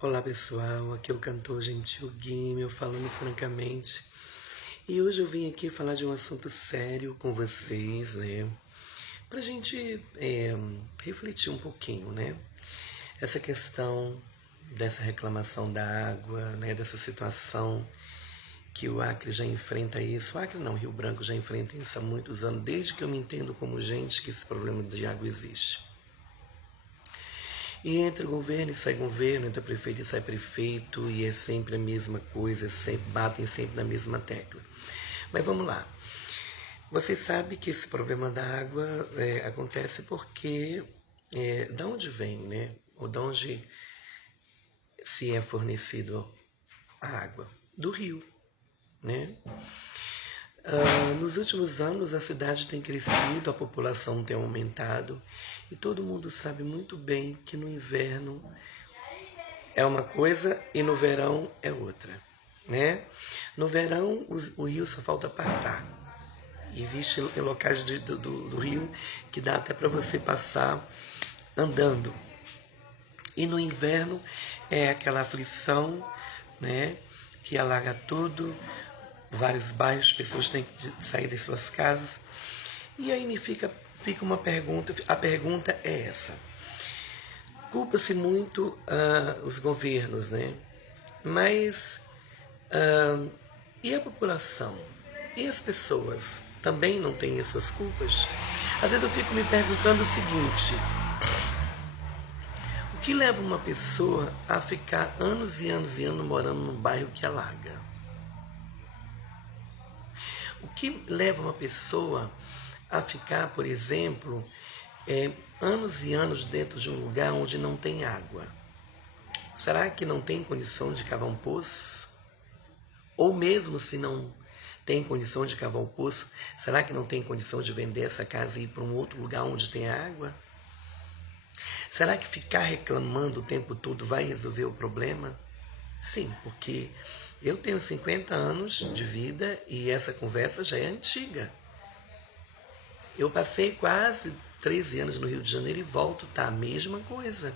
Olá pessoal, aqui é o cantor Gentil Guimel falando francamente. E hoje eu vim aqui falar de um assunto sério com vocês, né? Pra gente refletir um pouquinho, né? Essa questão dessa reclamação da água, né? Dessa situação que o Acre já enfrenta isso. O Acre não, Rio Branco já enfrenta isso há muitos anos, desde que eu me entendo como gente que esse problema de água existe. E entra governo, entra prefeito e sai prefeito, e é sempre a mesma coisa, batem sempre na mesma tecla. Mas vamos lá. Vocês sabem que esse problema da água acontece porque da onde vem, né? Ou de onde se é fornecido a água? Do rio, né? Nos últimos anos a cidade tem crescido, a população tem aumentado e todo mundo sabe muito bem que no inverno é uma coisa e no verão é outra, né? No verão o rio só falta partar. Existem locais do rio que dá até para você passar andando. E no inverno é aquela aflição, né? Que alaga tudo, vários bairros, pessoas têm que sair das suas casas. E aí fica uma pergunta, a pergunta é essa. Culpa-se muito os governos, né? Mas e a população? E as pessoas? Também não têm as suas culpas? Às vezes eu fico me perguntando o seguinte: o que leva uma pessoa a ficar anos e anos e anos morando num bairro que alaga? O que leva uma pessoa a ficar, por exemplo, anos e anos dentro de um lugar onde não tem água? Será que não tem condição de cavar um poço? Ou mesmo se não tem condição de cavar um poço, será que não tem condição de vender essa casa e ir para um outro lugar onde tem água? Será que ficar reclamando o tempo todo vai resolver o problema? Sim, porque eu tenho 50 anos de vida e essa conversa já é antiga. Eu passei quase 13 anos no Rio de Janeiro e volto, tá a mesma coisa.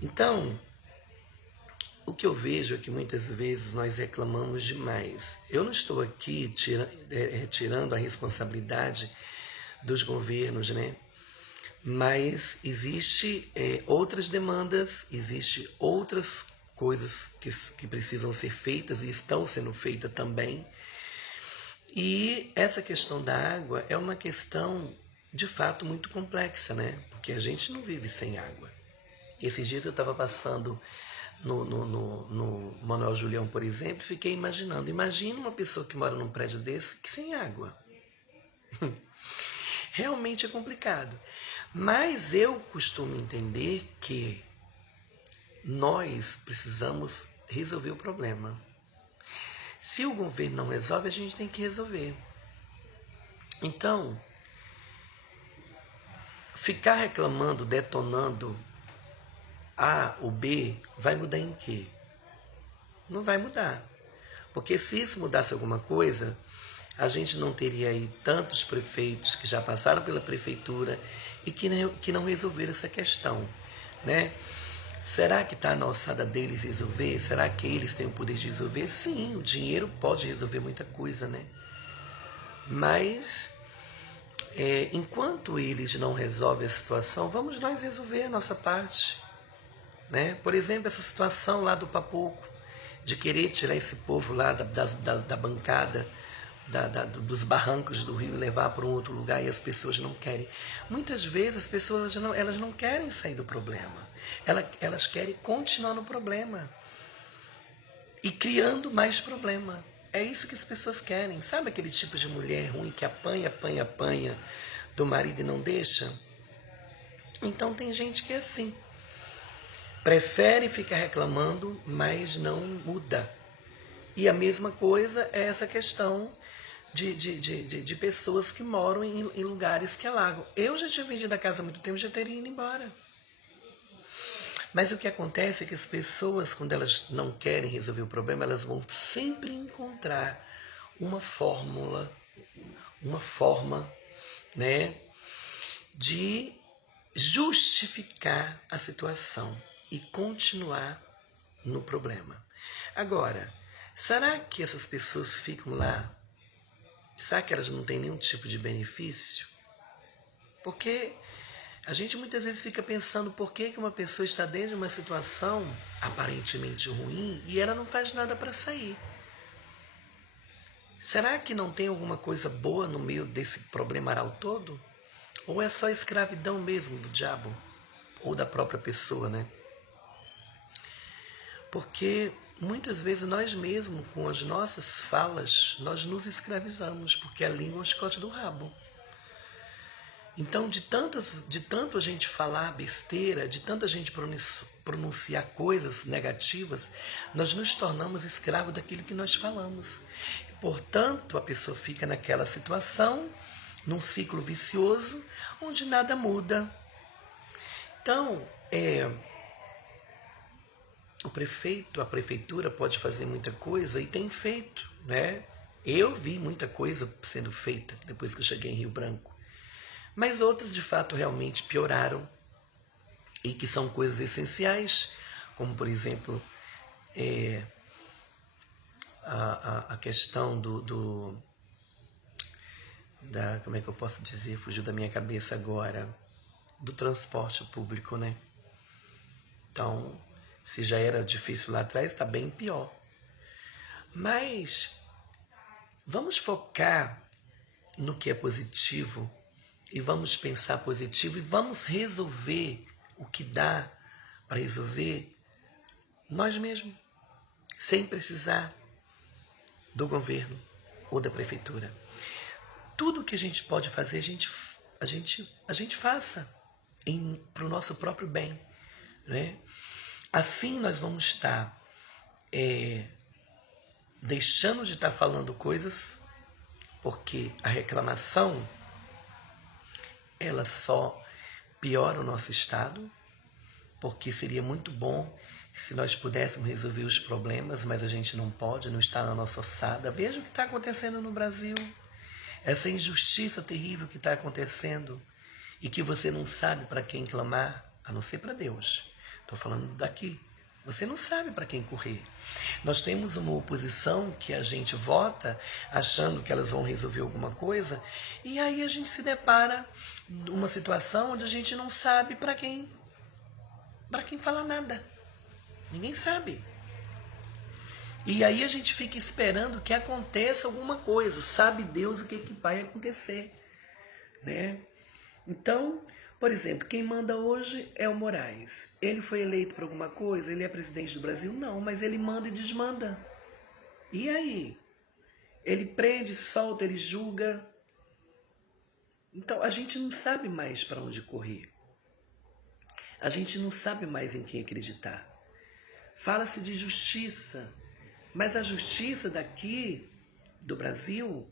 Então, o que eu vejo é que muitas vezes nós reclamamos demais. Eu não estou aqui tirando a responsabilidade dos governos, né? Mas existe outras demandas, existe outras coisas que precisam ser feitas e estão sendo feitas também. E essa questão da água é uma questão de fato muito complexa, né? Porque a gente não vive sem água. Esses dias eu estava passando no Manuel Julião, por exemplo, e fiquei imaginando. Imagina uma pessoa que mora num prédio desse que sem água. Realmente é complicado. Mas eu costumo entender que nós precisamos resolver o problema. Se o governo não resolve, a gente tem que resolver. Então, ficar reclamando, detonando A ou B, vai mudar em quê? Não vai mudar. Porque se isso mudasse alguma coisa, a gente não teria aí tantos prefeitos que já passaram pela prefeitura e que não resolveram essa questão, né? Será que está na alçada deles resolver? Será que eles têm o poder de resolver? Sim, o dinheiro pode resolver muita coisa, né? Mas, enquanto eles não resolvem a situação, vamos nós resolver a nossa parte, né? Por exemplo, essa situação lá do Papoco, de querer tirar esse povo lá da bancada, dos barrancos do rio e levar para um outro lugar e as pessoas não querem. Muitas vezes as pessoas elas não querem sair do problema. Elas querem continuar no problema e criando mais problema. É isso que as pessoas querem. Sabe aquele tipo de mulher ruim que apanha do marido e não deixa? Então tem gente que é assim. Prefere ficar reclamando, mas não muda. E a mesma coisa é essa questão de pessoas que moram em lugares que alagam. Eu já tinha vendido a casa há muito tempo e já teria ido embora. Mas o que acontece é que as pessoas, quando elas não querem resolver o problema, elas vão sempre encontrar uma forma, né, de justificar a situação. e continuar no problema. Agora, será que essas pessoas ficam lá? Será que elas não têm nenhum tipo de benefício? Porque a gente muitas vezes fica pensando por que uma pessoa está dentro de uma situação aparentemente ruim e ela não faz nada para sair. Será que não tem alguma coisa boa no meio desse problemaral todo? Ou é só escravidão mesmo do diabo? Ou da própria pessoa, né? Porque muitas vezes nós mesmos, com as nossas falas, nós nos escravizamos, porque a língua é o chicote do rabo. Então, de tanto a gente falar besteira, de tanta gente pronunciar coisas negativas, nós nos tornamos escravos daquilo que nós falamos. Portanto, a pessoa fica naquela situação, num ciclo vicioso, onde nada muda. Então, o prefeito, a prefeitura pode fazer muita coisa e tem feito, né? Eu vi muita coisa sendo feita depois que eu cheguei em Rio Branco. Mas outras, de fato, realmente pioraram e que são coisas essenciais, como, por exemplo, a questão como é que eu posso dizer, fugiu da minha cabeça agora, do transporte público, né? Então, se já era difícil lá atrás, está bem pior. Mas vamos focar no que é positivo e vamos pensar positivo e vamos resolver o que dá para resolver nós mesmos, sem precisar do governo ou da prefeitura. Tudo que a gente pode fazer, a gente faça para o nosso próprio bem, né? Assim nós vamos estar deixando de estar falando coisas, porque a reclamação ela só piora o nosso estado, porque seria muito bom se nós pudéssemos resolver os problemas, mas a gente não pode, não está na nossa alçada. Veja o que está acontecendo no Brasil, essa injustiça terrível que está acontecendo e que você não sabe para quem clamar, a não ser para Deus. Estou falando daqui. Você não sabe para quem correr. Nós temos uma oposição que a gente vota achando que elas vão resolver alguma coisa e aí a gente se depara numa situação onde a gente não sabe para quem falar nada. Ninguém sabe. E aí a gente fica esperando que aconteça alguma coisa. Sabe Deus o que vai acontecer, né? Então, por exemplo, quem manda hoje é o Moraes. Ele foi eleito por alguma coisa? Ele é presidente do Brasil? Não, mas ele manda e desmanda. E aí? Ele prende, solta, ele julga. Então, a gente não sabe mais para onde correr. A gente não sabe mais em quem acreditar. Fala-se de justiça, mas a justiça daqui, do Brasil,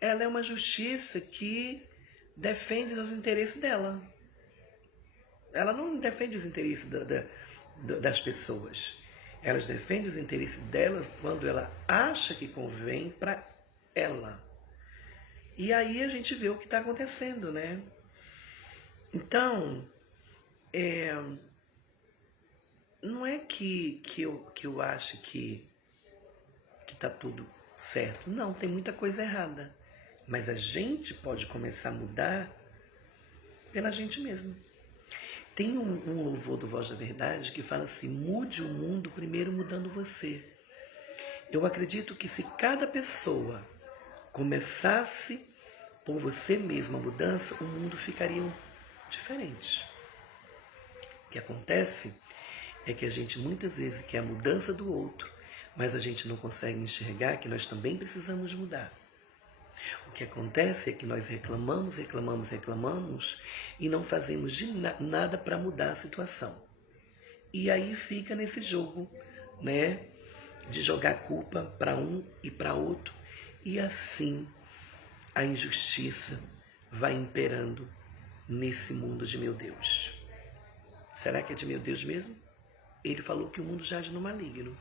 ela é uma justiça que defende os interesses dela. Ela não defende os interesses das pessoas. Ela defende os interesses delas quando ela acha que convém para ela. E aí a gente vê o que está acontecendo, né? Então, não é que eu acho que está tudo certo. Não, tem muita coisa errada. Mas a gente pode começar a mudar pela gente mesmo. Tem um louvor do Voz da Verdade que fala assim: mude o mundo primeiro mudando você. Eu acredito que se cada pessoa começasse por você mesma a mudança, o mundo ficaria diferente. O que acontece é que a gente muitas vezes quer a mudança do outro, mas a gente não consegue enxergar que nós também precisamos mudar. O que acontece é que nós reclamamos e não fazemos nada para mudar a situação. E aí fica nesse jogo, né, de jogar culpa para um e para outro, e assim a injustiça vai imperando nesse mundo de meu Deus. Será que é de meu Deus mesmo? Ele falou que o mundo jaz no maligno.